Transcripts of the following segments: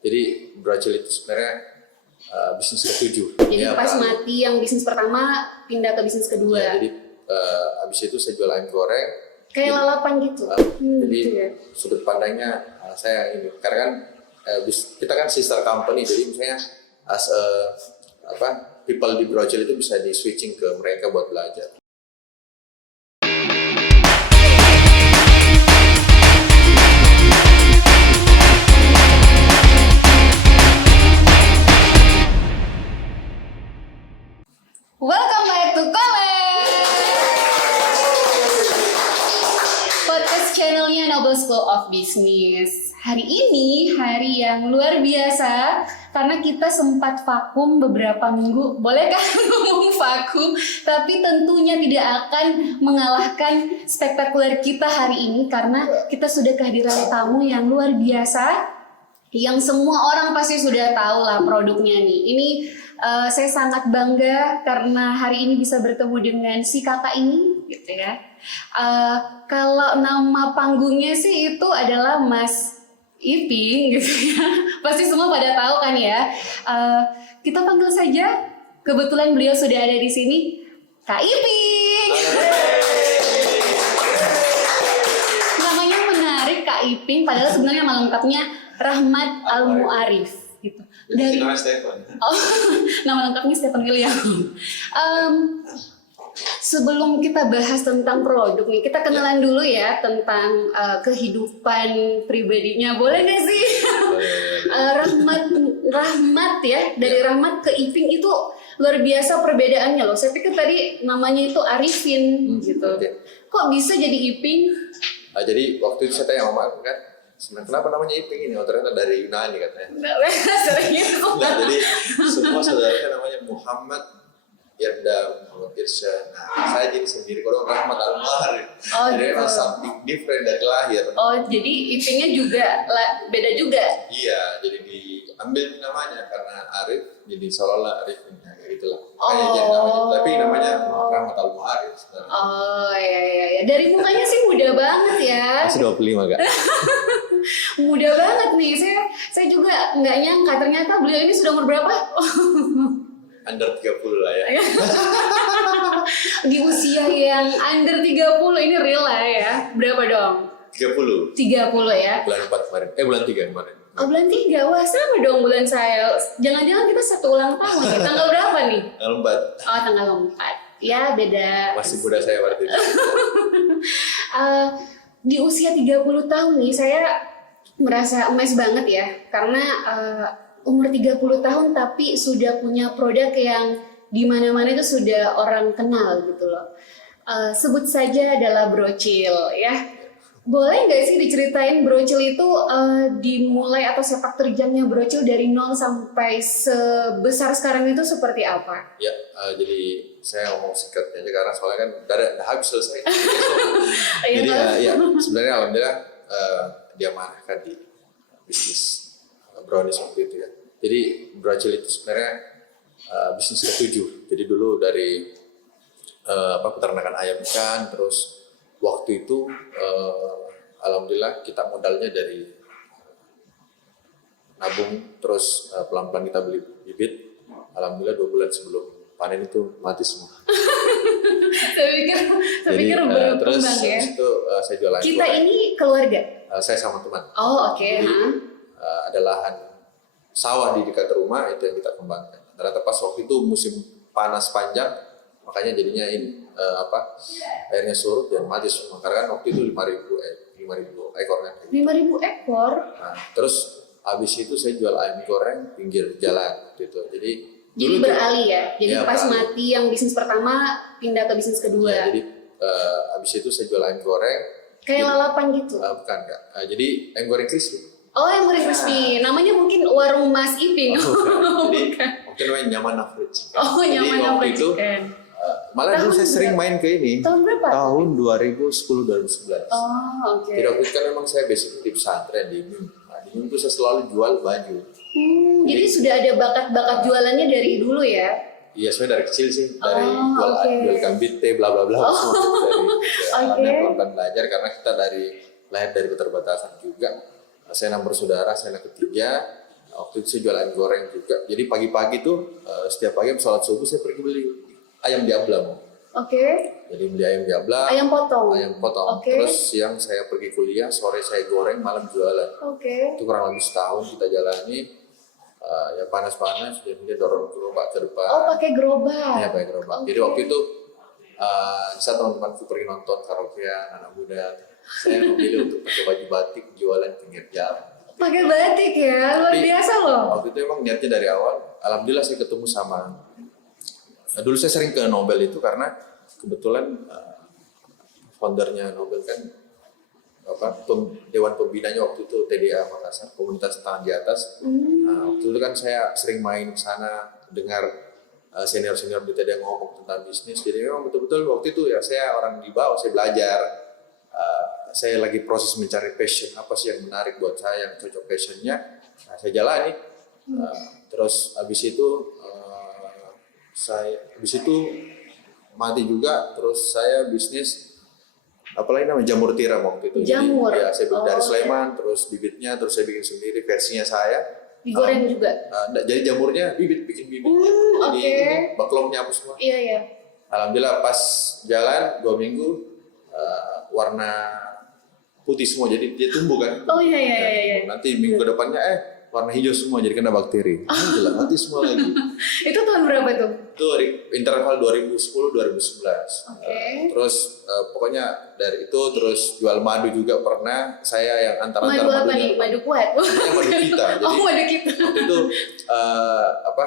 Jadi Brocil itu sebenarnya bisnis ketujuh. Jadi ya, pas mati yang bisnis pertama pindah ke bisnis kedua. Ya, jadi habis itu saya jual ayam goreng. Kayak lalapan gitu. Jadi gitu ya. sudut pandangnya saya ini karena kan kita kan sister company, jadi misalnya as people di Brocil itu bisa di switching ke mereka buat belajar. Welcome back to College Podcast channelnya Noble School of Business. Hari ini hari yang luar biasa karena kita sempat vakum beberapa minggu. Boleh kan ngomong vakum? Tapi tentunya tidak akan mengalahkan spektakuler kita hari ini karena kita sudah kehadiran tamu yang luar biasa, yang semua orang pasti sudah tahu lah produknya nih. Ini saya sangat bangga karena hari ini bisa bertemu dengan si kakak ini, gitu ya. Kalau nama panggungnya sih itu adalah Mas Iping, gitu ya. Pasti semua pada tahu kan ya. Kita panggil saja. Kebetulan beliau sudah ada di sini, Kak Iping. Namanya menarik, Kak Iping. Padahal sebenarnya nama lengkapnya Rahmat Al-Mu'arif. Gitu. Dari nama Stefan. Oh, nama lengkapnya Stefan William. Sebelum kita bahas tentang produk nih, kita kenalan dulu ya tentang kehidupan pribadinya. Boleh nggak sih? Rahmat ya, dari Rahmat ke Iping itu luar biasa perbedaannya loh. Saya pikir tadi namanya itu Arifin gitu. Kok bisa jadi Iping? Jadi waktu itu saya tanya mama kan, kenapa namanya Iping ini? Oh, ternyata dari Yunani katanya. Serius? Nah, jadi semua saudaranya namanya Muhammad, Yardam, Muhammad Irsyad. Nah, saya jadi sendiri kalau Rahmat Al-Mu'arif. Oh, jadi gitu. memang something different dari lahir. Oh, jadi Ipingnya juga beda juga? Iya, jadi diambil namanya karena Arif, jadi seolah-olah Arif. Kayak gitulah. Oh. Jadi namanya, tapi namanya Rahmat Al-Mu'arif sebenarnya. Oh, iya. Dari mukanya sih muda banget ya. Masih 25 Kak? Muda banget nih, saya juga nggak nyangka ternyata beliau ini sudah umur berapa? Under 30 lah ya. Di usia yang under 30 ini real lah ya. Berapa dong? 30. 30 ya. Bulan 4 kemarin. Bulan 3 kemarin. Oh, bulan 3, wah sama dong bulan saya. Jangan-jangan kita satu ulang tahun ya. Tanggal berapa nih? Tanggal 4. Oh, tanggal 4. Ya beda. Masih muda saya berarti. Di usia 30 tahun nih saya merasa emas banget ya. Karena umur 30 tahun tapi sudah punya produk yang di mana-mana itu sudah orang kenal gitu loh. Sebut saja adalah Brocil ya. Boleh nggak sih diceritain Brocil itu dimulai atau sepak terjangnya Brocil dari 0 sampai sebesar sekarang itu seperti apa? Ya, jadi saya ngomong singkatnya aja karena soalnya kan udah habis selesai. Jadi ya sebenarnya alhamdulillah diamanahkan di bisnis brownies waktu itu ya. Jadi Brocil itu sebenarnya bisnis ketujuh. Jadi dulu dari peternakan ayam ikan, terus waktu itu alhamdulillah kita modalnya dari nabung, terus pelan-pelan kita beli bibit. Alhamdulillah 2 bulan sebelum panen itu mati semua. saya pikir baru terus berkembang ya. itu saya jualan. Kita ini keluarga? Saya sama teman. Oh, oke. Jadi, ada lahan sawah di dekat rumah itu yang kita kembangkan. Ternyata pas waktu itu musim panas panjang, makanya jadinya ini airnya surut dan mati semua. Karena kan waktu itu 5.000 ekor kan. 5.000 ekor. Nah, terus habis itu saya jual ayam goreng pinggir jalan gitu. Jadi Beralih ya. Jadi ya, pas beralih. mati yang bisnis pertama pindah ke bisnis kedua. Ya, jadi habis itu saya jual ayam goreng. Kayak lalapan gitu. Bukan Kak. Jadi ayam goreng crispy. Oh, yang goreng crispy. Namanya mungkin warung Mas Iping. Jadi Bukan. mungkin namanya Nyaman Fried Chicken. Oh, Jadi Nyaman waktu Fried itu Chicken. malah dulu saya sering main ke ini. Tahun berapa? Tahun 2010-2011. Oh, oke. Jadi waktu itu kan memang saya basically di pesantren di MIM. Nah, di MIM itu saya selalu jual baju. Jadi sudah ada bakat-bakat jualannya dari dulu ya? Iya, sebenarnya dari kecil sih, dari jual kambing teh, bla bla bla, semua dari pelan-pelan belajar karena kita lahir dari keterbatasan juga. Saya anak bersaudara, saya anak ketiga. waktu itu saya jualan goreng juga. Jadi pagi-pagi tuh setiap pagi sholat subuh saya pergi beli ayam diablam. Oke. Jadi beli ayam diablam. Ayam potong. Ayam potong. Oke. Terus siang saya pergi kuliah, sore saya goreng, malam jualan. Oke. Itu kurang lebih setahun kita jalani. Ya panas-panas, dia dorong gerobak ke depan. Oh, pakai gerobak. Iya, pakai gerobak. Oke. Jadi waktu itu saya teman-temanku pergi nonton karaokean anak muda. Saya memilih untuk pakai baju batik jualan pinggir jalan. Pakai batik ya, luar Tapi, biasa loh. Waktu itu emang niatnya dari awal. Alhamdulillah saya ketemu sama. Dulu saya sering ke Nobel itu karena kebetulan foundernya Nobel kan Dewan Pembinanya waktu itu TDA Makassar, komunitas tangan di atas. Waktu itu kan saya sering main ke sana, dengar senior-senior di TDA ngomong tentang bisnis. Jadi memang betul-betul waktu itu ya saya orang di bawah, saya belajar. Saya lagi proses mencari passion, apa sih yang menarik buat saya, yang cocok passionnya. Nah, saya jalani. Terus habis itu mati juga. Terus saya bisnis apalagi namanya jamur tiram waktu itu. Jamur. Jadi, ya saya beli dari Sleman, terus bibitnya, terus saya bikin sendiri versinya saya. Digoreng juga. Jadi jamurnya bikin bibitnya. Jadi ini baklongnya apa semua. Iya iya. Alhamdulillah pas jalan 2 minggu warna putih semua, jadi dia tumbuh kan. Oh iya. Nanti minggu depannya warna hijau semua, jadi kena bakteri. Alhamdulillah mati semua lagi. Itu tahun berapa tuh? Itu interval 2010-2011. Terus pokoknya dari itu terus jual madu juga pernah. Saya yang antar-antar madu apa nih? madunya. Madu kuat? Madu kita. Jadi, madu kita. waktu itu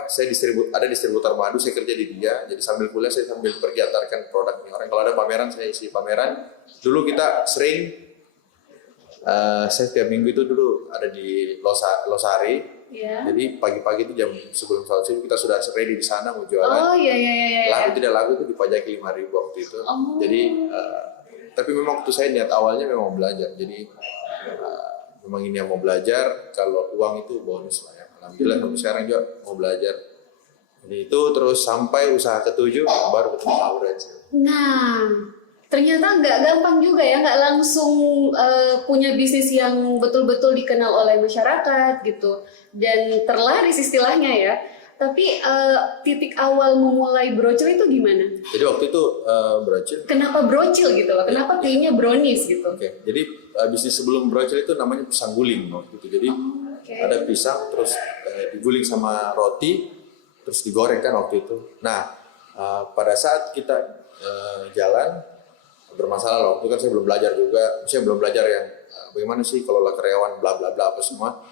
saya ada distributor madu, saya kerja di dia. Jadi sambil kuliah saya sambil pergi antarkan produknya orang. Kalau ada pameran saya isi pameran. Dulu kita sering saya setiap minggu itu dulu ada di Losari. Yeah. Jadi pagi-pagi itu jam sebelum sholat subuh kita sudah ready di sana mau jualan. Oh iya. Laku tidak laku itu dipajaki 5.000 waktu itu. Oh. Jadi tapi memang waktu saya niat awalnya memang mau belajar. Jadi memang ini yang mau belajar. Kalau uang itu bonus lah ya. Alhamdulillah sampai sekarang juga mau belajar. Jadi itu terus sampai usaha ke-7 baru ketemu Aurel. Nah, ternyata nggak gampang juga ya, nggak langsung punya bisnis yang betul-betul dikenal oleh masyarakat gitu dan terlaris istilahnya ya. Tapi titik awal memulai brocil itu gimana? Jadi waktu itu brocil. Kenapa brocil gitu loh? Kenapa kayaknya brownies gitu? Oke. Jadi bisnis sebelum brocil itu namanya pisang guling waktu itu. Jadi ada pisang terus diguling sama roti terus digoreng kan waktu itu. Nah pada saat kita jalan bermasalah waktu kan saya belum belajar juga, saya belum belajar yang bagaimana sih kalau karyawan bla bla bla apa semua.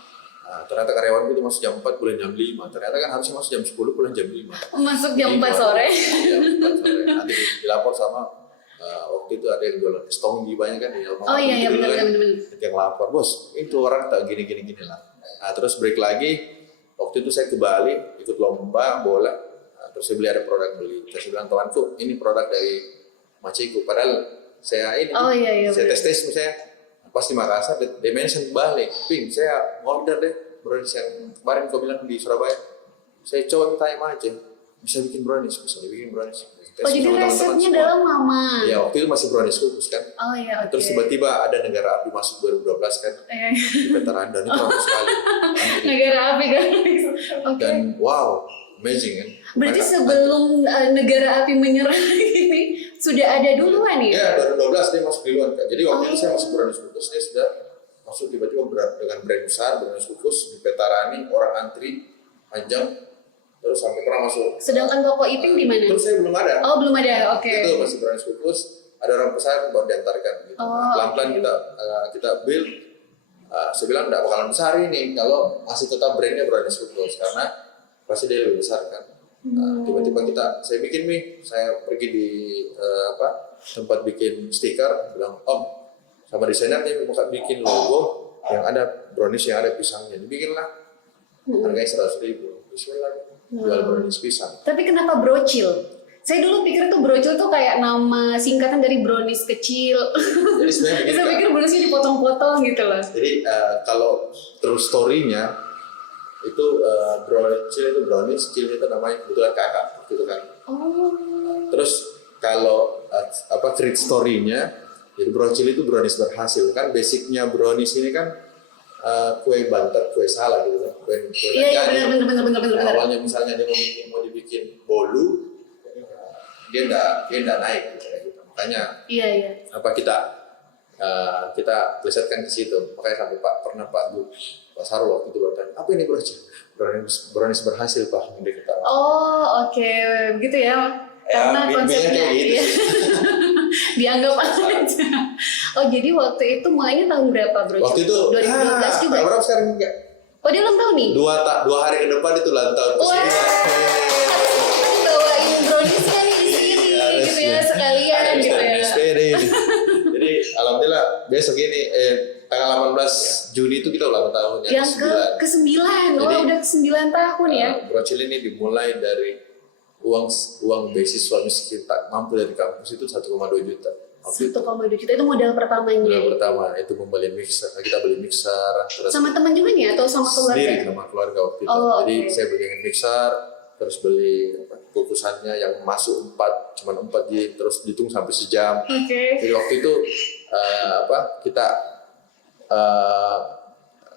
Ternyata karyawan itu masuk jam 4 pulang jam 5. Ternyata kan harusnya masuk jam 10 pulang jam 5. Masuk jam 4 sore. Iya, 4 sore. Nanti dilapor sama waktu itu ada yang jualan stonggi banyak kan di Oh iya benar. Yang lapor, "Bos, itu orang tak gini lah." Nah, terus break lagi. Waktu itu saya ke Bali ikut lomba bola. Terus saya beli ada produk beli. Terus saya bilang temanku, "Ini produk dari Maciku." Padahal saya saya tes misalnya pas di Makassar, dia mention balik, "Ping, saya order deh brownies yang kemarin kau bilang di Surabaya." Saya coba tanya sama Aceh, bisa bikin brownies, bisa dibikin brownies. Jadi resepnya dalam mama. Ya waktu itu masih brownies kukus kan. Oh iya. Terus tiba-tiba ada negara api masuk 2012 kan di Veteran dan itu ramai sekali. Negara api kan. Dan wow, amazing kan. Berarti sebelum negara api menyerang ini sudah ada duluan ya? Ya, 2012 dia masuk duluan kan. Jadi waktu itu saya masuk brownies kukus, dia sudah masuk tiba-tiba dengan brand besar, brownies kukus di Petarani, orang antri panjang, terus sampai pernah masuk. Sedangkan toko Iping di mana? Terus saya belum ada. Oh belum ada, oke. Itu masih brownies kukus, ada orang besar baru diantarkan. Gitu. Pelan-pelan kita build. Saya bilang nggak bakalan besar ini kalau masih tetap brandnya brownies kukus karena pasti dia lebih besar kan. Tiba-tiba saya bikin saya pergi di tempat bikin stiker, bilang Om sama desainernya buka bikin logo yang ada brownies yang ada pisangnya, dibikinlah harganya 100.000. Bismillah jual brownies pisang. Tapi kenapa brocil? Saya dulu pikir tuh brocil tuh kayak nama singkatan dari brownies kecil. Jadi sebenarnya saya pikir browniesnya dipotong-potong gitu loh. Jadi kalau terus story-nya itu brocil itu brownies, kecil itu namanya kebetulan kakak gitu kan. Terus kalau treat story-nya, jadi brocil itu brownies berhasil kan. Basicnya brownies ini kan kue banter, kue salah gitu kan. Iya benar. Awalnya misalnya dia mau dibikin bolu, dia enggak naik gitu. Makanya apa kita plesetkan ke situ. Makanya sampai Pak Sarul waktu itu bertanya, apa ini brownies berhasil Pak? Dia ketawa. Oh oke, begitu ya. Karena konsepnya gitu. dianggap aja. Oh jadi waktu itu mulainya tahun berapa bro? Waktu itu 2012 juga. Berapa sekarang enggak? Oh dia ulang tahun nih? 2 hari ke depan itu ulang tahun ke-9. Bawain browniesnya nih di sini gitu ya sekalian gitu ya. SPD ini. Jadi alhamdulillah besok ini tanggal 18 Juni itu kita ulang tahun yang ke-9. Oh udah ke-9 tahun ya. Brocil ini dimulai dari uang beasiswa miskin tak mampu dari kampus itu 1,2 juta. 1,2 juta itu modal pertamanya. Modal pertama itu membeli mixer, kita beli mixer. Terus sama teman juga nih atau sama keluarga? Sendiri sama keluarga waktu itu. Jadi saya beli mixer, terus beli kukusannya yang masuk 4, cuma 4 terus dihitung sampai sejam. Jadi waktu itu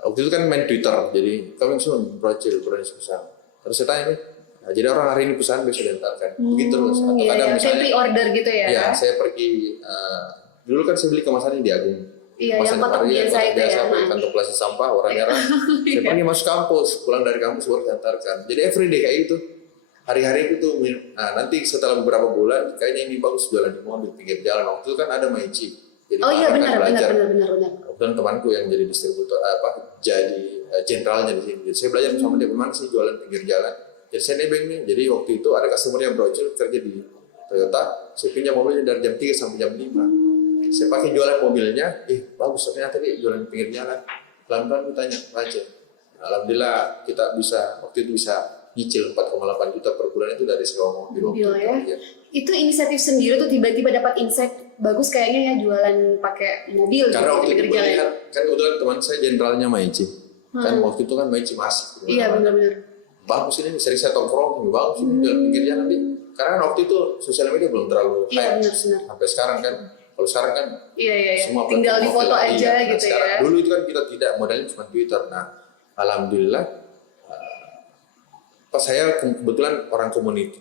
waktu itu kan main Twitter, jadi coming soon Brocil brownies pesan. Terus saya tanya nih, jadi orang hari ini pesan besok diantarkan, begitu terus. Atau kadang misalnya pre-order gitu ya? Iya, saya pergi dulu kan saya beli kemasan di Agung. Iya, yang kotak biasa itu ya. Kantong plastik sampah warna merah. Saya pergi masuk kampus, pulang dari kampus baru diantarkan. Jadi everyday kayak gitu. Hari-hari itu tuh, nanti setelah beberapa bulan kayaknya ini bagus jualan di mobil pinggir jalan. Waktu itu kan ada Maici. Jadi benar. Kebetulan temanku yang jadi distributor jadi jenderalnya di sini. Jadi saya belajar sama dia bagaimana sih jualan pinggir jalan. Jadi saya nebeng nih. Jadi waktu itu ada customer yang Brocil kerja di Toyota. Saya pinjam mobilnya dari jam 3 sampai jam 5. Saya pakai jualan mobilnya. Bagus ternyata dia jualan pinggir jalan. Pelan-pelan tanya aja. Alhamdulillah kita waktu itu bisa nyicil 4,8 juta per bulan itu dari sewa mobil ya. Itu inisiatif sendiri tuh tiba-tiba dapat insight bagus kayaknya ya jualan pakai mobil. Karena waktu itu melihat kan kebetulan teman saya jenderalnya Maici. Kan waktu itu kan Maici masih. Iya benar-benar. Bagus ini sering saya tongkrong, bagus ini jualan pinggir jalan nih. Karena waktu itu sosial media belum terlalu hype. Sampai sekarang kan. Kalau sekarang kan semua tinggal di foto aja gitu ya. Dulu itu kan kita tidak, modalnya cuma Twitter. Nah, alhamdulillah saya kebetulan orang komunitas,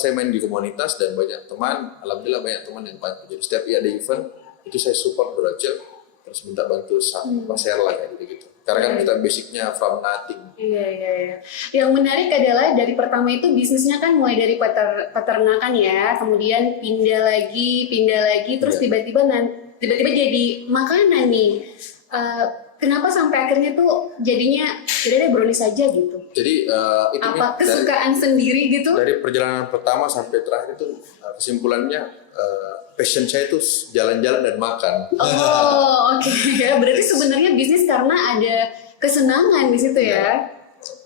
saya main di komunitas dan banyak teman, alhamdulillah banyak teman yang bantu. Jadi setiap ada event itu saya support Brocil, terus minta bantu share lah kayak gitu. Karena kan kita basicnya from nothing. Iya. Yang menarik adalah dari pertama itu bisnisnya kan mulai dari peternakan ya, kemudian pindah lagi, terus tiba-tiba jadi makanan nih. Kenapa sampai akhirnya tuh jadinya tidak ada brownies saja gitu? Jadi itu apa kesukaan sendiri gitu? Dari perjalanan pertama sampai terakhir itu kesimpulannya passion saya itu jalan-jalan dan makan. Oh oke. Berarti sebenarnya bisnis karena ada kesenangan di situ ya?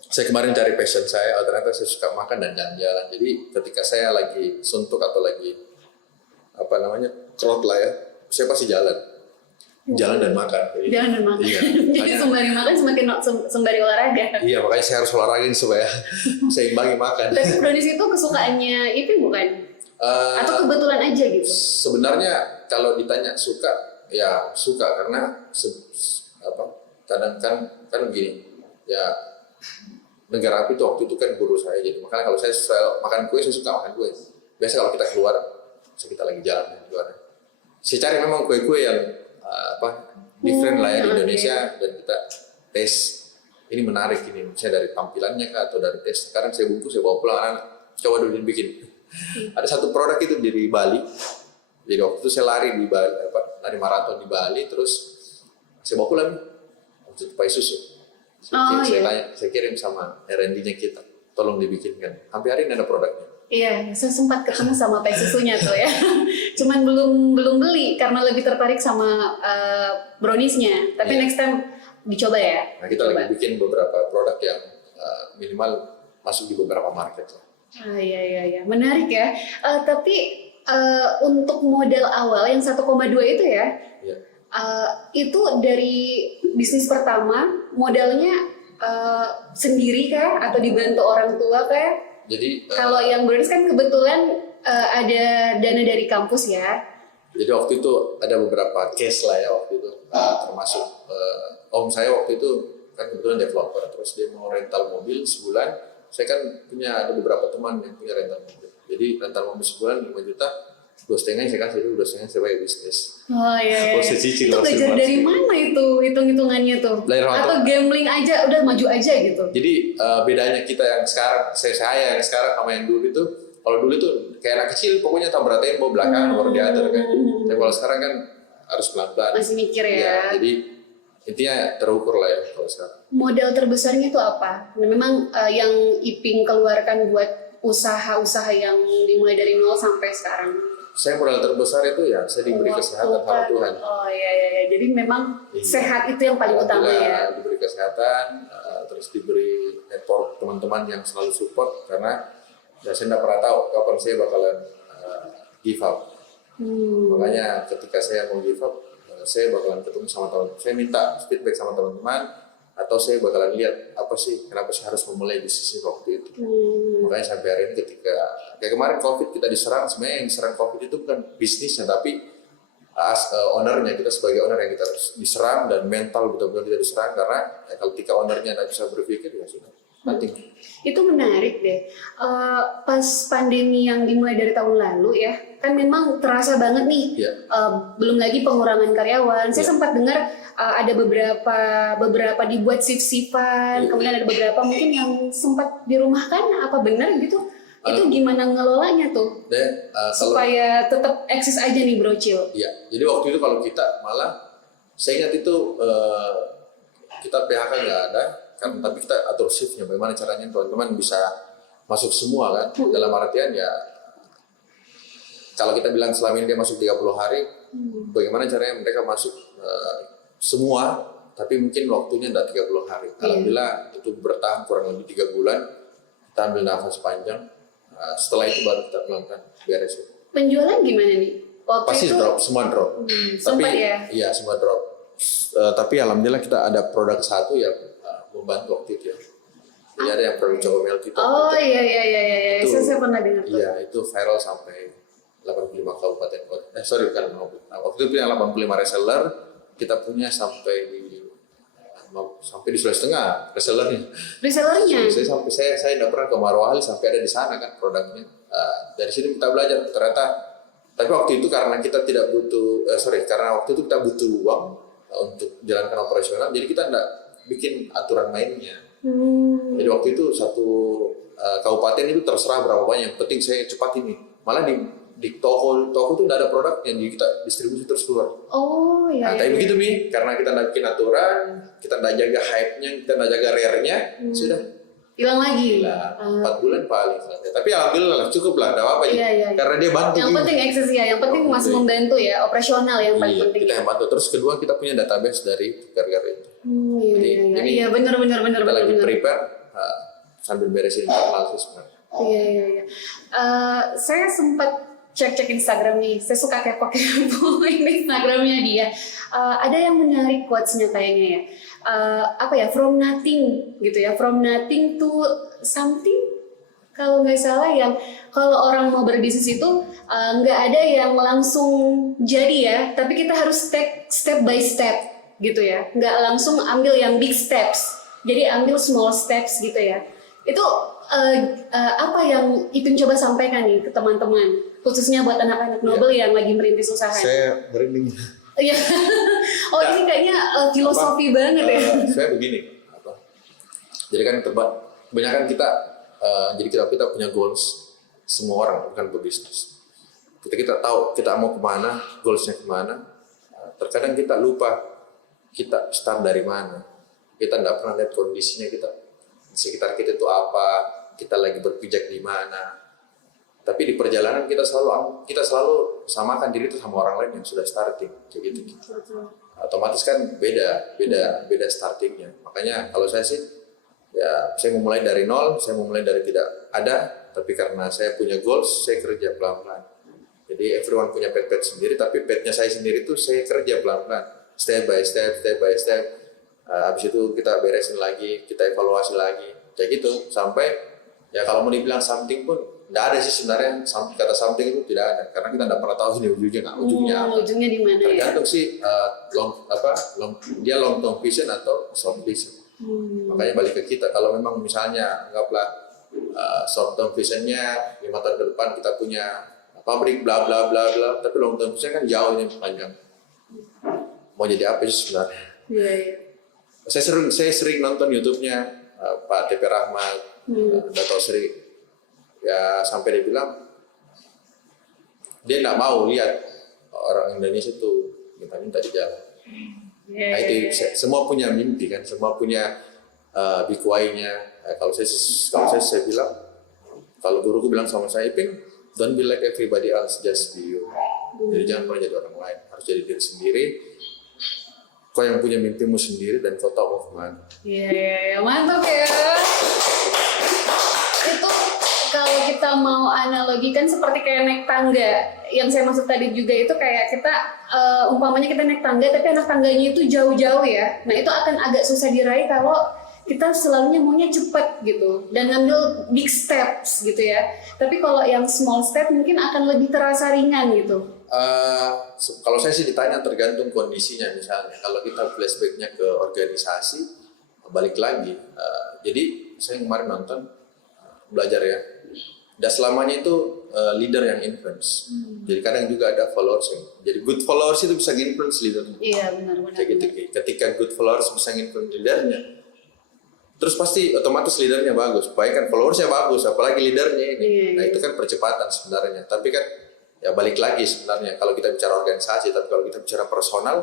Saya kemarin cari passion saya, ternyata saya suka makan dan jalan-jalan. Jadi ketika saya lagi suntuk atau lagi crowd lah ya, saya pasti jalan dan makan. Jalan dan makan. Iya, jadi sembari makan sembari olahraga. Iya, makanya saya harus olahragain supaya saya imbangi makan. Tapi brownies itu kesukaannya Ipin bukan? Atau kebetulan aja gitu? Sebenarnya kalau ditanya suka, ya suka karena kadang kan begini ya, negara api itu waktu itu kan guru saya, jadi makanya kalau saya makan kue, saya suka makan kue. Biasa kalau kita keluar, kita lagi jalan di luar, saya cari memang kue-kue yang different lah ya di Indonesia, dan kita tes ini menarik ini, misalnya dari tampilannya kah atau dari tes. Sekarang saya bungkus, saya bawa pulang, anak coba dulu bikin. Ada satu produk itu dari Bali, jadi waktu itu saya lari di Bali, lari maraton di Bali, terus saya bawa pulang waktu itu Pai Susu. Saya kirim sama R&D-nya kita, tolong dibikinkan. Sampai hari ini ada produknya. Iya, saya sempat ketemu sama Pai Susunya tuh ya. Cuman belum beli karena lebih tertarik sama browniesnya. Tapi next time dicoba ya. Nah, kita lagi bikin beberapa produk yang minimal masuk di beberapa market lah. Iya. Menarik ya. Tapi untuk modal awal yang 1,2 itu ya. Iya. Itu dari bisnis pertama modalnya sendiri kah atau dibantu orang tua kah? Jadi kalau yang brownies kan kebetulan ada dana dari kampus ya. Jadi waktu itu ada beberapa case lah ya waktu itu, termasuk om saya waktu itu kan kebetulan developer, terus dia mau rental mobil sebulan. Saya kan punya ada beberapa teman yang punya rental mobil, jadi rental mobil sebulan 5 juta, 2,5 saya kasih dulu, 2,5 saya bayar bisnis. Oh iya. Proses cicil, Itu belajar dari mana itu hitung-hitungannya tuh? Dari orang Atau tua. gambling aja udah maju aja gitu? Jadi bedanya kita yang sekarang, saya yang sekarang sama yang dulu itu, kalau dulu itu kayak anak kecil pokoknya tabrak tempo belakang baru diatur kan. Tapi kalau sekarang kan harus pelan-pelan. Masih mikir ya. Iya, jadi intinya terukur lah ya kalau sekarang. Modal terbesarnya itu apa? Nah, memang yang Iping keluarkan buat usaha-usaha yang dimulai dari nol sampai sekarang. Saya modal terbesar itu ya saya diberi kesehatan sama Tuhan. Oh iya. Jadi memang sehat itu yang paling utama ya. Diberi kesehatan, terus diberi network teman-teman yang selalu support, karena ya, saya tidak pernah tahu kapan saya bakalan give up. Makanya ketika saya mau give up, saya bakalan ketemu sama teman-teman. Saya minta feedback sama teman-teman, atau saya bakalan lihat apa sih kenapa saya harus memulai bisnis waktu itu. Makanya sampai hari ini ketika kayak kemarin COVID kita diserang, sebenarnya yang diserang COVID itu bukan bisnisnya, tapi ownernya. Kita sebagai owner yang kita diserang, dan mental betul-betul kita diserang, karena ya, kalau ketika ownernya tidak bisa berpikir ya sudah nanti. Itu menarik deh. Pas pandemi yang dimulai dari tahun lalu ya, kan memang terasa banget nih. Belum lagi pengurangan karyawan. Saya sempat dengar ada beberapa dibuat shift-shiftan, kemudian ada beberapa mungkin yang sempat dirumahkan. Apa benar gitu? Itu gimana ngelolanya tuh? Supaya tetap eksis aja nih Brocil. Iya. Jadi waktu itu kalau kita malah, saya ingat itu kita PHK nggak ada. Tapi kita atur shiftnya, bagaimana caranya teman-teman bisa masuk semua kan. Dalam artian ya, kalau kita bilang selama ini dia masuk 30 hari, bagaimana caranya mereka masuk semua, tapi mungkin waktunya tidak 30 hari. Alhamdulillah itu bertahan kurang lebih 3 bulan, kita ambil nafas panjang, setelah itu baru kita pelan-pelan beres. Penjualan gimana nih? Waktu pasti itu drop, semua drop. Sempat ya? Iya, semua drop. Tapi alhamdulillah kita ada produk satu yang membantu waktu itu ya. Jadi ada yang produk Cocomel kita. Oh iya. Saya pernah dengar tuh. Iya, itu viral sampai 85 kabupaten kota. Bukan. Waktu itu punya 85 reseller, kita punya sampai di Sulawesi Tengah resellernya. Saya tidak pernah ke Marwahali sampai ada di sana kan produknya. Dari sini kita belajar ternyata. Tapi waktu itu karena kita tidak butuh, karena waktu itu kita butuh uang untuk jalankan operasional, jadi kita tidak bikin aturan mainnya. Jadi waktu itu satu kabupaten itu terserah berapa banyak, yang penting saya cepat ini. Malah di toko itu tidak ada produk yang kita distribusi terus keluar. Oh iya. Tapi begitu Mi, karena kita tidak bikin aturan, kita tidak jaga hype-nya, kita tidak jaga rare-nya, sudah hilang lagi. 4 bulan paling. Tapi alhamdulillah cukup lah, tidak apa-apa. Iya. Karena dia bantu. Yang penting eksis ya, yang penting masih membantu ya, operasional yang paling penting. Kita yang bantu. Terus kedua kita punya database dari gara-gara itu. Iya benar. Kita lagi prepare sambil beresin analisis. Iya. Saya sempat cek Instagram nih. Saya suka kepo ini Instagramnya dia. Ada yang menarik quotes-nya kayaknya ya. From nothing gitu ya. From nothing to something. Kalau nggak salah yang kalau orang mau berbisnis itu nggak ada yang langsung jadi ya. Tapi kita harus take step by step gitu ya. Nggak langsung ambil yang big steps. Jadi ambil small steps gitu ya. Itu apa yang Iping coba sampaikan nih ke teman-teman, khususnya buat anak-anak Nobel yang lagi merintis usaha. Saya merinding. Iya. Ini kayaknya filosofi banget ya. Saya begini. Jadi kan kebanyakan kita, jadi kita punya goals. Semua orang bukan berbisnis. Kita tahu kita mau kemana, goalsnya kemana. Terkadang kita lupa kita start dari mana. Kita tidak pernah lihat kondisinya kita sekitar kita itu apa, kita lagi berpijak di mana. Tapi di perjalanan kita selalu samakan diri itu sama orang lain yang sudah starting, kayak gitu. Otomatis kan beda startingnya. Makanya kalau saya sih, ya saya memulai dari nol, saya memulai dari tidak ada, tapi karena saya punya goals, saya kerja pelan-pelan. Jadi everyone punya pet sendiri, tapi petnya saya sendiri itu saya kerja pelan-pelan, step by step. Habis itu kita beresin lagi, kita evaluasi lagi, kayak gitu sampai ya kalau mau dibilang something pun tidak ada sih sebenarnya. Kata something itu tidak ada karena kita tidak pernah tahu ini ujungnya apa. Ujungnya di mana? Tergantung sih long term vision atau short vision. Makanya balik ke kita, kalau memang misalnya anggaplah short term visionnya 5 tahun ke depan kita punya pabrik bla bla bla bla, tapi long term vision kan jauh ini panjang. Mau jadi apa sih sebenarnya? Iya. Saya sering nonton YouTube-nya Pak TP Rahmat, Dato Sri, ya sampai dia bilang dia nggak mau lihat orang Indonesia itu minta-minta di jalan. Nah itu semua punya mimpi kan, semua punya bikuainya. Kalau saya bilang, kalau guruku bilang sama saya, Iping, don't be like everybody else, just be you. Jadi jangan pernah jadi orang lain, harus jadi diri sendiri. Kau yang punya mimpimu sendiri dan kau tahu mau kemana. Iya, mantap ya. Itu kalau kita mau analogikan seperti kayak naik tangga. Yang saya maksud tadi juga itu kayak kita umpamanya kita naik tangga tapi anak tangganya itu jauh-jauh ya. Nah itu akan agak susah diraih kalau kita selalunya maunya cepat gitu dan ngambil big steps gitu ya. Tapi kalau yang small step mungkin akan lebih terasa ringan gitu. Kalau saya sih ditanya tergantung kondisinya. Misalnya kalau kita flashbacknya ke organisasi, balik lagi. Jadi saya kemarin nonton belajar ya. Dan selamanya itu leader yang influence. Jadi kadang juga ada followers yang. Jadi good followers itu bisa influence leader. Iya benar-benar. Kayak gitu. Ketika good followers bisa influence leadernya, terus pasti otomatis leadernya bagus. Supaya kan followersnya bagus, apalagi leadernya ini. Iya. Nah itu kan percepatan sebenarnya. Tapi kan ya balik lagi sebenarnya kalau kita bicara organisasi, tapi kalau kita bicara personal,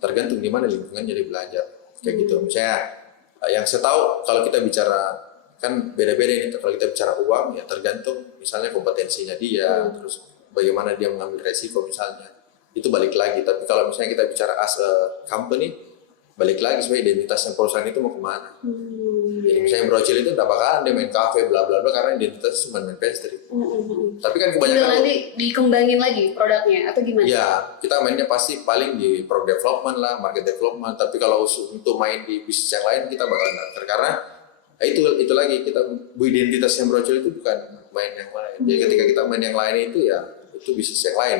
tergantung di mana lingkungan jadi belajar. Kayak gitu. Misalnya yang saya tahu kalau kita bicara kan beda-beda ini. Kalau kita bicara uang ya tergantung misalnya kompetensinya dia, terus bagaimana dia mengambil resiko misalnya. Itu balik lagi. Tapi kalau misalnya kita bicara as a company, balik lagi sebenarnya identitasnya perusahaan itu mau kemana. Jadi misalnya Brocil itu tidak bakalan dia main kafe bla bla bla karena identitasnya cuma main pastry. Tapi kan kebanyakan nanti dikembangin lagi produknya atau gimana? Ya, kita mainnya pasti paling di product development lah, market development. Tapi kalau untuk main di bisnis yang lain kita bakalan nggak, karena itu lagi kita identitas yang Brocil itu bukan main yang lain. Jadi ketika kita main yang lain itu ya itu bisnis yang lain,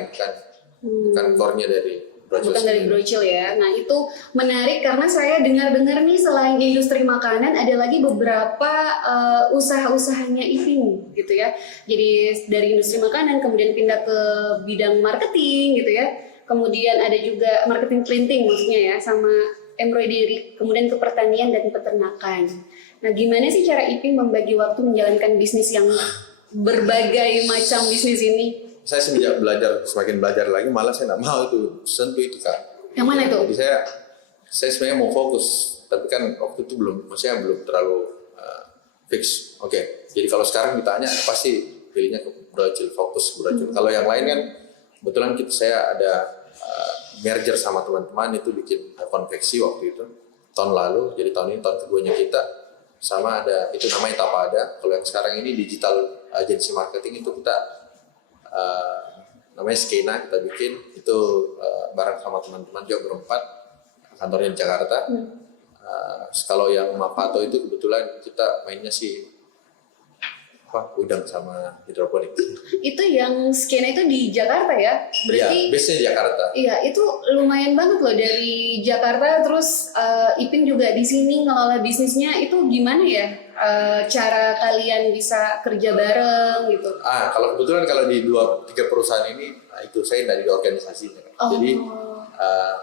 bukan core-nya dari Brocil. Bukan dari Brocil ya. Nah itu menarik karena saya dengar-dengar nih selain industri makanan ada lagi beberapa usaha-usahanya Iping gitu ya. Jadi dari industri makanan kemudian pindah ke bidang marketing gitu ya. Kemudian ada juga marketing printing maksudnya ya, sama embroidery, kemudian ke pertanian dan peternakan. Nah gimana sih cara Iping membagi waktu menjalankan bisnis yang berbagai macam bisnis ini? Saya semakin belajar lagi, malah saya nggak mau itu sentuh itu Kak. Yang mana itu? Jadi saya sebenarnya mau fokus, tapi kan waktu itu belum terlalu fix. Oke. Jadi kalau sekarang ditanya pasti pilihnya ke Brocil, fokus Brocil. Kalau yang lain kan kebetulan saya ada merger sama teman-teman itu bikin konveksi waktu itu tahun lalu. Jadi tahun ini tahun keduanya kita, sama ada itu namanya Tapada. Kalau yang sekarang ini digital agency marketing itu kita namanya Skena kita bikin itu bareng sama teman-teman juga berempat, kantornya di Jakarta. Kalau yang Mapato itu kebetulan kita mainnya sih udang sama hidroponik. Itu yang Skena itu di Jakarta ya? Berarti iya, base-nya di Jakarta. Iya, itu lumayan banget loh dari Jakarta. Terus Iping juga di sini ngelola bisnisnya. Itu gimana ya cara kalian bisa kerja bareng gitu? Kalau kebetulan kalau di 2-3 perusahaan ini, itu saya dari organisasinya. Jadi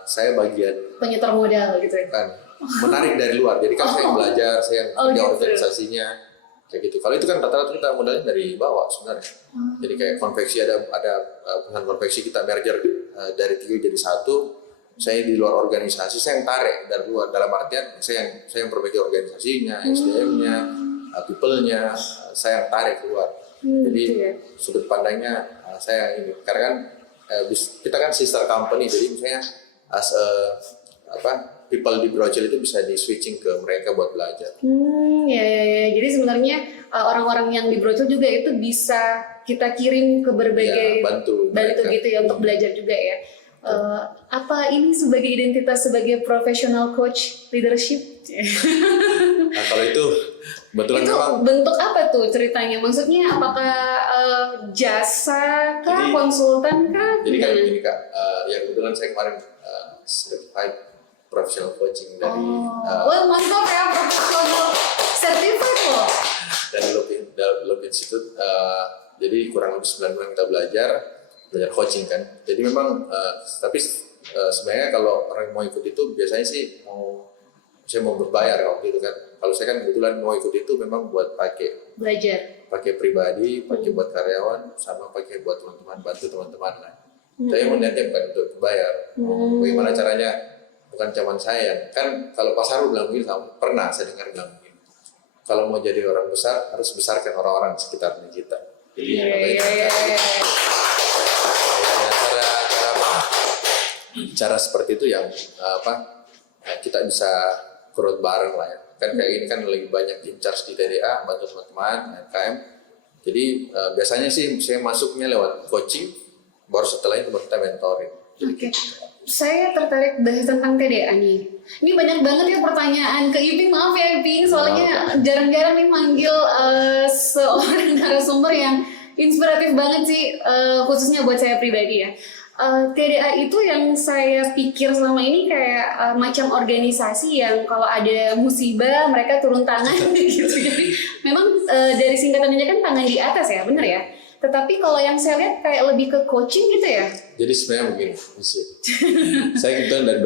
saya bagian penyetor modal gitu ya? Kan menarik dari luar. Jadi kan saya yang belajar, saya yang kerja organisasinya. Kayak gitu. Kalau itu kan rata-rata kita modalnya dari bawah sebenarnya. Jadi kayak konveksi ada perusahaan konveksi kita merger dari 3 jadi 1. Saya di luar organisasi, saya yang tarik dari luar. Dalam artian saya yang perbaiki organisasinya, SDM-nya, people-nya, saya yang tarik keluar. Jadi sudut pandangnya saya ini. Karena kan kita kan sister company, jadi misalnya people di Brocil itu bisa di switching ke mereka buat belajar. Ya. Jadi sebenarnya orang-orang yang di Brocil juga itu bisa kita kirim ke berbagai bantu gitu ya untuk belajar juga ya. Apa ini sebagai identitas sebagai professional coach leadership? Nah, kalau itu betulan itu memang bentuk apa tuh ceritanya? Maksudnya apakah jasa kah, konsultan kah? Jadi kan gini Kak, yang kebetulan saya kemarin certified professional coaching dari Wah mantap ya, profesional certified loh. dari Loop Institute. Jadi kurang lebih 9 bulan kita belajar coaching kan. Jadi memang tapi sebenarnya kalau orang mau ikut itu biasanya sih saya mau berbayar kalau gitu kan. Kalau saya kan kebetulan mau ikut itu memang buat pakai pribadi, pakai buat karyawan, sama pakai buat teman-teman, bantu teman-teman lah. Saya mau niatnya bukan untuk bayar. Bagaimana caranya? Bukan cuma saya kan. Kalau Pak Saru bilang begini, pernah saya dengar bilang begini. Kalau mau jadi orang besar harus besarkan orang-orang di sekitarnya kita. Jadi cara seperti itu yang kita bisa growth bareng lah ya. Kan kayak ini kan lagi banyak in charge di TDA, bantu teman-teman UMKM. Jadi biasanya sih saya masuknya lewat coaching, baru setelah itu baru kita mentoring. Oke. Saya tertarik bahas tentang TDA nih. Ini banyak banget ya pertanyaan ke Iping, maaf ya Iping, soalnya jarang-jarang nih manggil seorang narasumber yang inspiratif banget sih, khususnya buat saya pribadi ya. TDA itu yang saya pikir selama ini kayak macam organisasi yang kalau ada musibah mereka turun tangan gitu. Jadi memang dari singkatan aja kan tangan di atas ya, bener ya? Tetapi kalau yang saya lihat kayak lebih ke coaching gitu ya. Jadi sebenarnya begini, saya kebetulan dari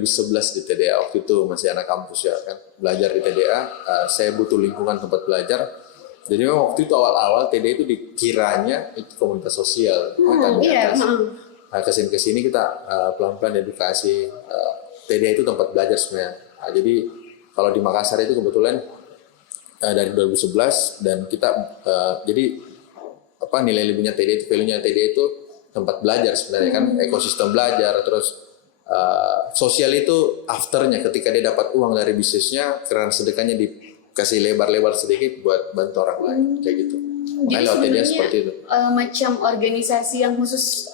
2011 di TDA, waktu itu masih anak kampus ya kan, belajar di TDA, saya butuh lingkungan tempat belajar. Jadi memang waktu itu awal-awal TDA itu dikiranya itu komunitas sosial, Nah, kesini kita pelan-pelan edukasi. TDA itu tempat belajar sebenarnya. Nah, jadi kalau di Makassar itu kebetulan dari 2011 dan kita jadi nilai lebihnya TDA itu, value-nya TDA itu tempat belajar sebenarnya kan, ekosistem belajar, terus sosial itu afternya ketika dia dapat uang dari bisnisnya, karena sedekahnya dikasih lebar-lebar sedikit buat bantu orang lain kayak gitu. Jadi sebenarnya seperti itu. Macam organisasi yang khusus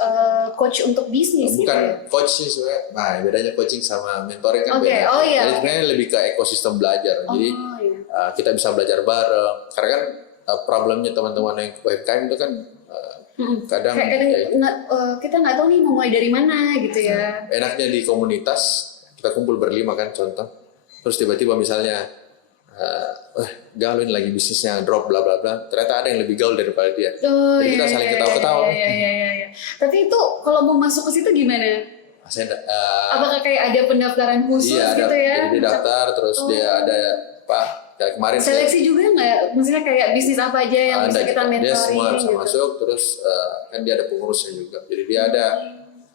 coach untuk bisnis. Bukan gitu ya? Coach sih sebenarnya. Nah, bedanya coaching sama mentoring kan beda. Jadi sebenarnya lebih ke ekosistem belajar. Jadi kita bisa belajar bareng. Karena kan problemnya teman-teman yang UMKM itu kan kadang kita nggak tahu nih mau mulai dari mana gitu ya. Enaknya di komunitas kita kumpul berlima kan contoh. Terus tiba-tiba misalnya gaul ini lagi bisnisnya drop bla bla bla, ternyata ada yang lebih gaul daripada dia. Jadi kita saling ketawa-ketawa. Tapi itu kalau mau masuk ke situ gimana? Apakah kayak ada pendaftaran khusus gitu ya? Jadi dia daftar, terus dia ada kayak kemarin seleksi juga nggak? Maksudnya kayak bisnis apa aja yang bisa kita mentoring? Dia semua bisa gitu. masuk, terus kan dia ada pengurusnya juga. Jadi dia ada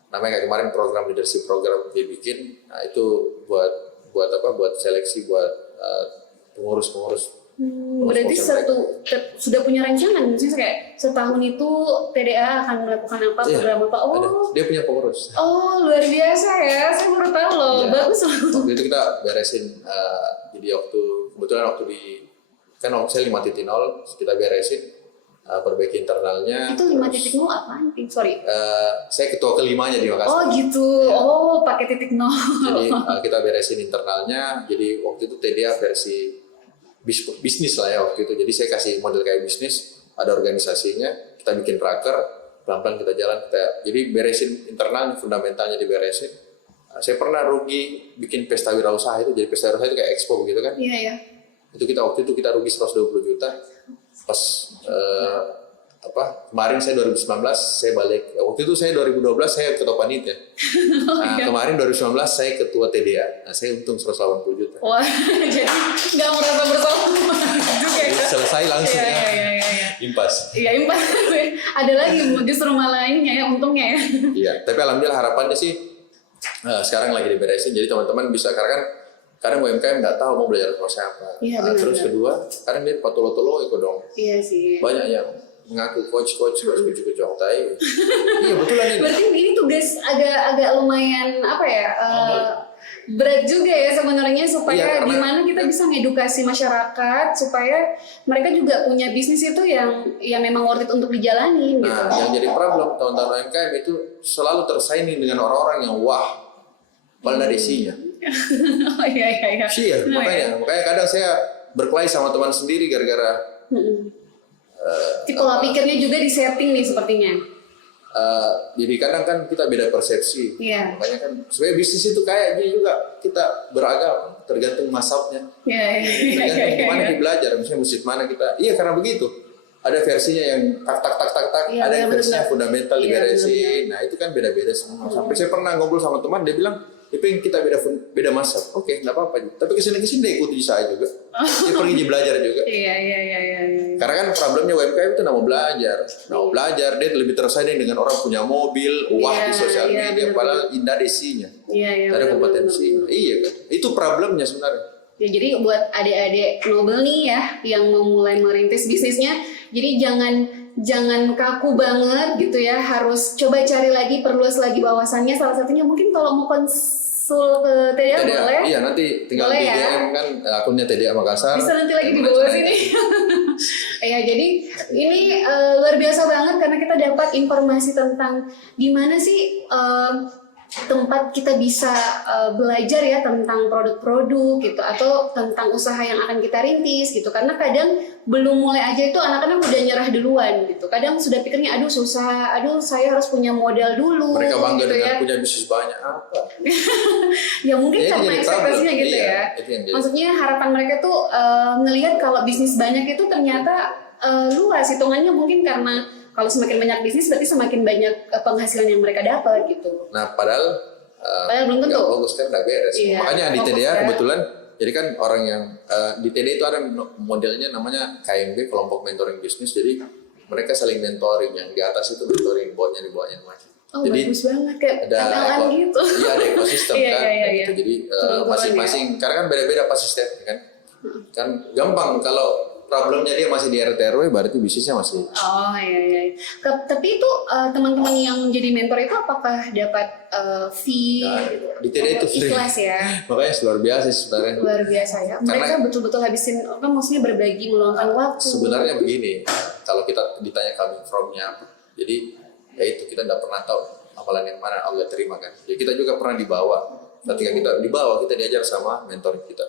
namanya kayak kemarin program leadership program dia bikin. Nah itu buat seleksi buat pengurus. Berarti sudah punya rancangan, misalnya kayak setahun itu TDA akan melakukan apa, program apa? Dia punya pengurus. Luar biasa ya, saya baru tahu loh. Bagus loh. Waktu itu kita beresin, jadi kebetulan waktu kan saya 5.0 kita beresin, perbaiki internalnya. Itu 5.0 apaan? Sorry. Saya ketua kelimanya di Makassar. Oh gitu. Ya. Pakai titik nol. Jadi kita beresin internalnya. Jadi waktu itu TDA versi bisnis lah ya waktu itu. Jadi saya kasih model kayak bisnis, ada organisasinya, kita bikin raker, pelan-pelan kita jalan. Jadi beresin internalnya, fundamentalnya diberesin. Saya pernah rugi bikin pesta wirausaha itu. Jadi pesta wirausaha itu kayak expo begitu kan? Iya. Itu waktu itu kita rugi 120 juta. Pas kemarin saya 2019 saya balik. Waktu itu saya 2012 saya ketua panitia. Kemarin 2019 saya ketua TDA. Nah, saya untung 180 juta. Wah, jadi nggak merasa bersalah juga ya. Selesai langsung ya. Impas. Iya, impas. Ada lagi justru malah ininya ya, untungnya ya. Iya, tapi alhamdulillah harapannya sih sekarang lagi diberesin. Jadi teman-teman bisa, karena kan kadang UMKM nggak tahu mau belajar sama siapa. Terus kedua, kadang dia patolo-tolo ikut dong. Iya sih. Banyak yang mengaku coach tai. Iya betulan ini. Berarti ini tugas agak lumayan berat juga ya sebenarnya, supaya gimana kita bisa ngedukasi masyarakat supaya mereka juga punya bisnis itu yang memang worth it untuk dijalani. Gitu. Nah, yang jadi problem teman-teman UMKM itu selalu tersaing dengan orang-orang yang padahal ada isinya. Iya. Iya, makanya kadang saya berkelahi sama teman sendiri gara-gara pola pikirnya juga disetting nih sepertinya. jadi kadang kan kita beda persepsi. Iya. Makanya kan sebenarnya bisnis itu kayak gini juga, kita beragam tergantung masabnya. Iya. Tergantung gimana kita belajar, misalnya musik mana kita. Iya karena begitu. Ada versinya yang tak, Iya, ada iya, yang versinya benar-benar. fundamental Iya, diberesin. Nah itu kan beda-beda semua. Sampai saya pernah ngobrol sama teman, dia bilang, pengen kita beda masab. Oke, nggak apa-apa. Tapi kesini dia ikuti saya juga. Dia pergi belajar juga. Iya. Karena kan problemnya UMKM itu nggak mau belajar, dia lebih tersaing dengan orang punya mobil, Iya, di sosial iya, media, benar. padahal indah isinya, Iya. ada benar-benar. kompetensinya. Iya kan, itu problemnya sebenarnya. Ya, jadi buat adik-adik Nobel nih ya yang mau mulai merintis bisnisnya, jadi jangan kaku banget gitu ya, harus coba cari lagi, perluas lagi wawasannya. Salah satunya mungkin kalau mau konsul ke TDA boleh. Iya nanti tinggal Boleh di ya? DM kan akunnya TDA Makassar. Bisa nanti lagi di bawah sini. Ya, jadi ini luar biasa banget karena kita dapat informasi tentang gimana sih tempat kita bisa belajar ya tentang produk-produk gitu atau tentang usaha yang akan kita rintis gitu. Karena kadang belum mulai aja itu anak-anak udah nyerah duluan gitu. Kadang sudah pikirnya aduh susah, aduh saya harus punya modal dulu. Mereka bangga gitu dengan ya. punya bisnis banyak apa? Ya mungkin Ya, itu karena jadi ekspektasinya problem. gitu Iya, ya. itu yang jadi. Maksudnya harapan mereka tuh ngelihat kalau bisnis banyak itu ternyata luas. Hitungannya mungkin karena kalau semakin banyak bisnis berarti semakin banyak penghasilan yang mereka dapat gitu. Nah padahal Belum tentu. nggak fokus kan nggak beres. Iya, Makanya di fokus TDA ya. kebetulan, jadi kan orang yang di TDA itu ada modelnya namanya KMB, kelompok mentoring bisnis. Jadi mereka saling mentoring, yang di atas itu mentoring bawahnya, di bawahnya masih. Oh Jadi bagus banget kayak ada MLM gitu. Iya ada ekosistem Iya, kan. iya. Gitu. Jadi Turun-turun masing-masing karena kan beda-beda pasti step kan. Kan gampang kalau problemnya dia masih di RT RW berarti bisnisnya masih. Oh iya. Tapi itu teman-teman yang jadi mentor itu apakah dapat fee Nah, di TDA itu free. ikhlas ya? Makanya luar biasa sih sebenarnya. Luar biasa ya. Mereka betul-betul habisin kan maksudnya berbagi meluangkan waktu. Sebenarnya begini, kalau kita ditanya coming from-nya apa, jadi ya itu kita tidak pernah tahu amalan yang mana Allah terima kan. Jadi kita juga pernah dibawa. Ketika kita dibawa, kita diajar sama mentor kita.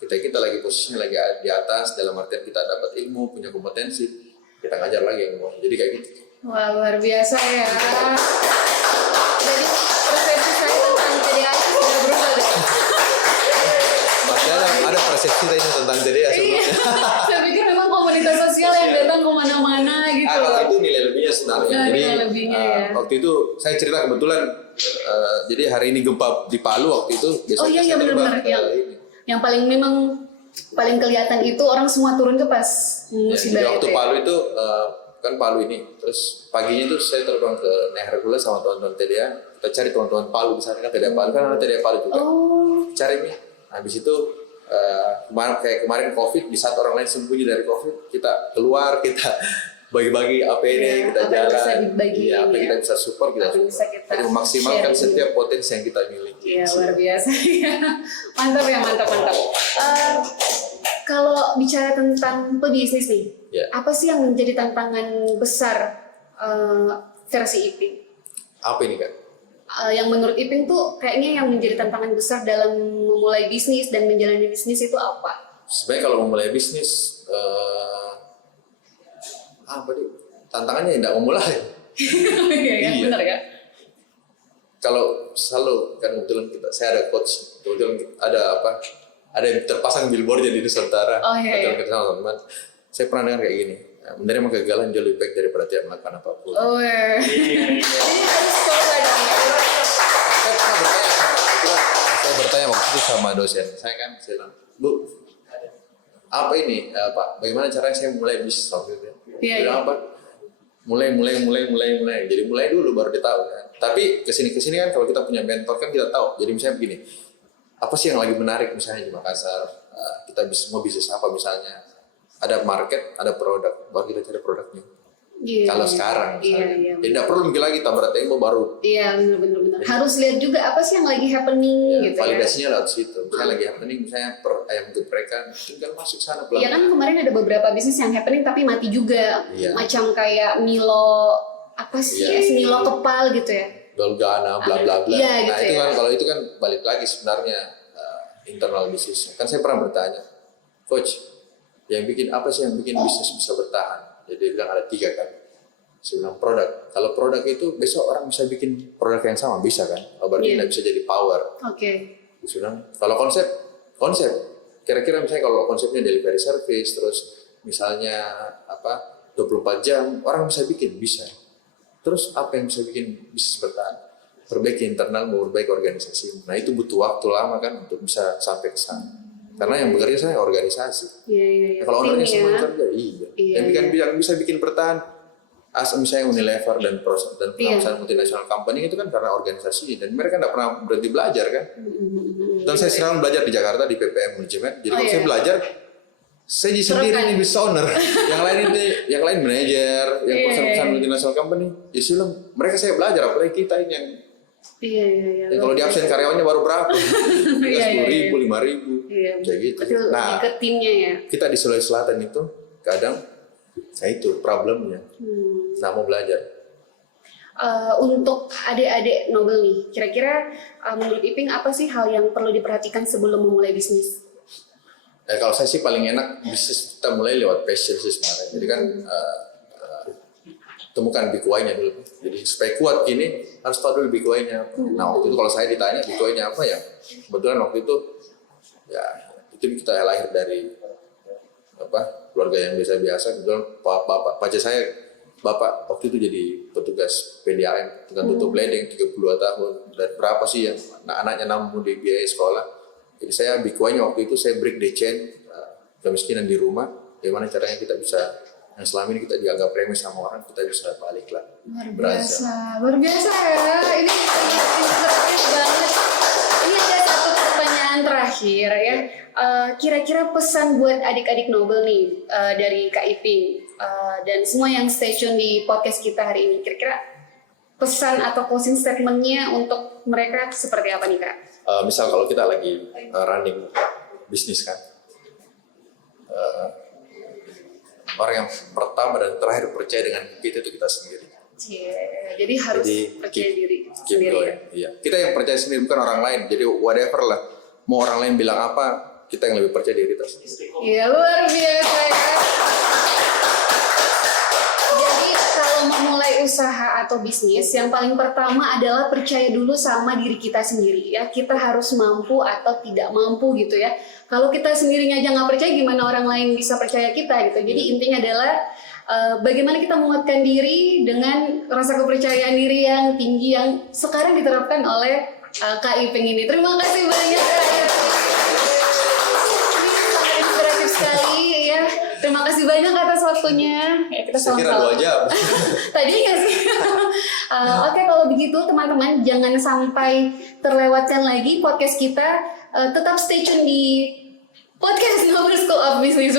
Kita lagi posisinya lagi di atas, dalam artian kita dapat ilmu, punya kompetensi, kita ngajar lagi yang mau. Jadi kayak gitu. Wah luar biasa ya. Jadi persepsi saya tentang TDA itu sudah berubah deh. Pasti ada persepsi tadi tentang TDA Iya. sebelumnya. Saya pikir memang komunitas sosial yang datang kemana-mana gitu. Kalau itu nilai lebihnya sebenarnya. Nah, Jadi nilai lebihnya ya. waktu itu saya cerita kebetulan, jadi hari ini gempa di Palu waktu itu. Oh iya saya terbang benar-benar ke ini. yang paling memang paling kelihatan itu orang semua turun tuh pas Ya, musibah jadi waktu itu. Ya. Palu itu kan Palu ini, terus paginya itu saya terbang ke Hercules sama teman-teman TDA. Kita cari teman-teman Palu di sana kan TDA Palu kan ada TDA Palu juga. Oh, Cari nih. Habis itu kemarin COVID, di saat orang lain sembunyi dari COVID, kita keluar, kita bagi-bagi APD, Iya, kita apa yang bisa jalan, dibagi iya, apa yang ya. kita bisa support, kita Apa yang support. bisa kita Jadi memaksimalkan share. setiap potensi yang kita miliki. iya luar biasa ya. Mantap ya, mantap. Kalau bicara tentang pebisnis nih, Ya. apa sih yang menjadi tantangan besar versi Iping? Apa ini kan? Yang menurut Iping tuh kayaknya yang menjadi tantangan besar dalam memulai bisnis dan menjalani bisnis itu apa? Sebenarnya kalau memulai bisnis, apa nih? Tantangannya tidak memulai. Iya, Iya. benar ya. Kalau selalu kan kebetulan saya ada coach, kebetulan ada yang terpasang billboardnya di Nusantara. Oh, iya. Kebetulan kita sama teman. Saya pernah dengar kayak gini, menerima kegagalan jauh lebih baik daripada tidak melakukan apapun. Oh, ini harus coba dong ya. Saya bertanya waktu itu sama dosen, saya bilang, Bu, apa ini, Pak? Bagaimana caranya saya mulai bisnis waktu itu? Iya, Bilang iya. apa? Mulai. Jadi mulai dulu baru dia tahu kan. Tapi kesini kan kalau kita punya mentor kan kita tahu. Jadi misalnya begini, apa sih yang lagi menarik misalnya di Makassar? Kita mau bisnis apa misalnya? Ada market, ada produk, baru kita cari produknya. Iya, Kalau iya. sekarang Iya, misalnya, iya. jadi tidak perlu mikir lagi tabrak tembok baru. Iya, benar. Harus lihat juga apa sih yang lagi happening Ya, gitu ya. validasinya lewat situ. Misalnya lagi happening, misalnya ayam geprekan, tinggal masuk sana pelan. Iya kan kemarin ada beberapa bisnis yang happening tapi mati juga. Iya. Macam kayak Milo apa sih? Iya. Es Milo kepal gitu ya. Dolgana, bla bla bla. Iya, Nah gitu itu ya. kan kalau itu kan balik lagi sebenarnya internal bisnis. Kan saya pernah bertanya, Coach, apa sih yang bikin bisnis bisa bertahan? Jadi dia bilang ada 3 kan. Saya bilang produk. Kalau produk itu besok orang bisa bikin produk yang sama, bisa kan? Oh, berarti Iya. nggak bisa jadi power. Oke. Saya bilang, kalau konsep. Kira-kira misalnya kalau konsepnya delivery service, terus misalnya 24 jam, orang bisa bikin, bisa. Terus apa yang bisa bikin bisnis bertahan? Perbaiki internal, memperbaiki organisasi. Nah itu butuh waktu lama kan untuk bisa sampai ke sana. Karena yang bekerja saya organisasi. Iya. Nah, kalau orangnya Tim semua ya. kerja, iya. Iya, Yang bisa bikin bertahan, misalnya Unilever dan Iya. perusahaan multinasional company itu kan karena organisasi dan mereka nggak pernah berhenti belajar kan. Dan saya sekarang belajar di Jakarta di PPM Manajemen. Jadi kalau saya belajar, saya jadi sendiri nih business owner. yang lain manajer, yang perusahaan multinasional company. Ya sih mereka saya belajar, apalagi kita ini yang Iya. kalau di absen karyawannya baru berapa? Mereka 10.000, 5.000, Iya. kayak gitu. Betul, Nah, ke timnya ya. kita di Sulawesi Selatan itu kadang, nah itu problemnya. Nah mau belajar. Untuk adik-adik Nobel nih, kira-kira menurut Iping apa sih hal yang perlu diperhatikan sebelum memulai bisnis? Kalau saya sih paling enak bisnis kita mulai lewat passion sih sebenarnya. Jadi kan temukan big why-nya dulu. Jadi supaya kuat gini harus tahu dulu big why-nya. Nah waktu itu kalau saya ditanya big why-nya apa ya, kebetulan waktu itu ya itu kita lahir dari keluarga yang biasa-biasa. Kebetulan bapak waktu itu jadi petugas PDAM, tukang tutup ledeng 32 tahun. Dan berapa sih yang anaknya nambung di biaya sekolah. Jadi saya big why-nya waktu itu saya break the chain kemiskinan di rumah. Bagaimana caranya kita bisa, yang selama ini kita dianggap remeh sama orang, kita bisa balik lah. Luar biasa ya. Ini inspiratif banget. Ini ada satu pertanyaan terakhir ya. Kira-kira pesan buat adik-adik Nobel nih dari Kak Iping dan semua yang stay tune di podcast kita hari ini. Kira-kira pesan atau closing statement-nya untuk mereka seperti apa nih Kak? Misal kalau kita lagi running bisnis kan, orang yang pertama dan terakhir percaya dengan kita itu kita sendiri. Jadi harus percaya diri sendiri ya. Iya. Kita yang percaya sendiri bukan orang lain. Jadi whatever lah, mau orang lain bilang apa, kita yang lebih percaya diri kita sendiri. Iya luar biasa ya. Jadi kalau memulai usaha atau bisnis, yang paling pertama adalah percaya dulu sama diri kita sendiri ya. Kita harus mampu atau tidak mampu gitu ya. Kalau kita sendirinya aja nggak percaya, gimana orang lain bisa percaya kita gitu. Jadi intinya adalah bagaimana kita menguatkan diri dengan rasa kepercayaan diri yang tinggi yang sekarang diterapkan oleh Kak Iping ini. Terima kasih banyak Kak Iping. Ini sangat inspiratif sekali ya. Terima kasih banyak atas waktunya. Ya, kita Saya kira 2 jam. Tadi nggak sih? Oke, kalau begitu teman-teman jangan sampai terlewatkan lagi podcast kita. Tetap stay tune di podcast Nobel School of Business.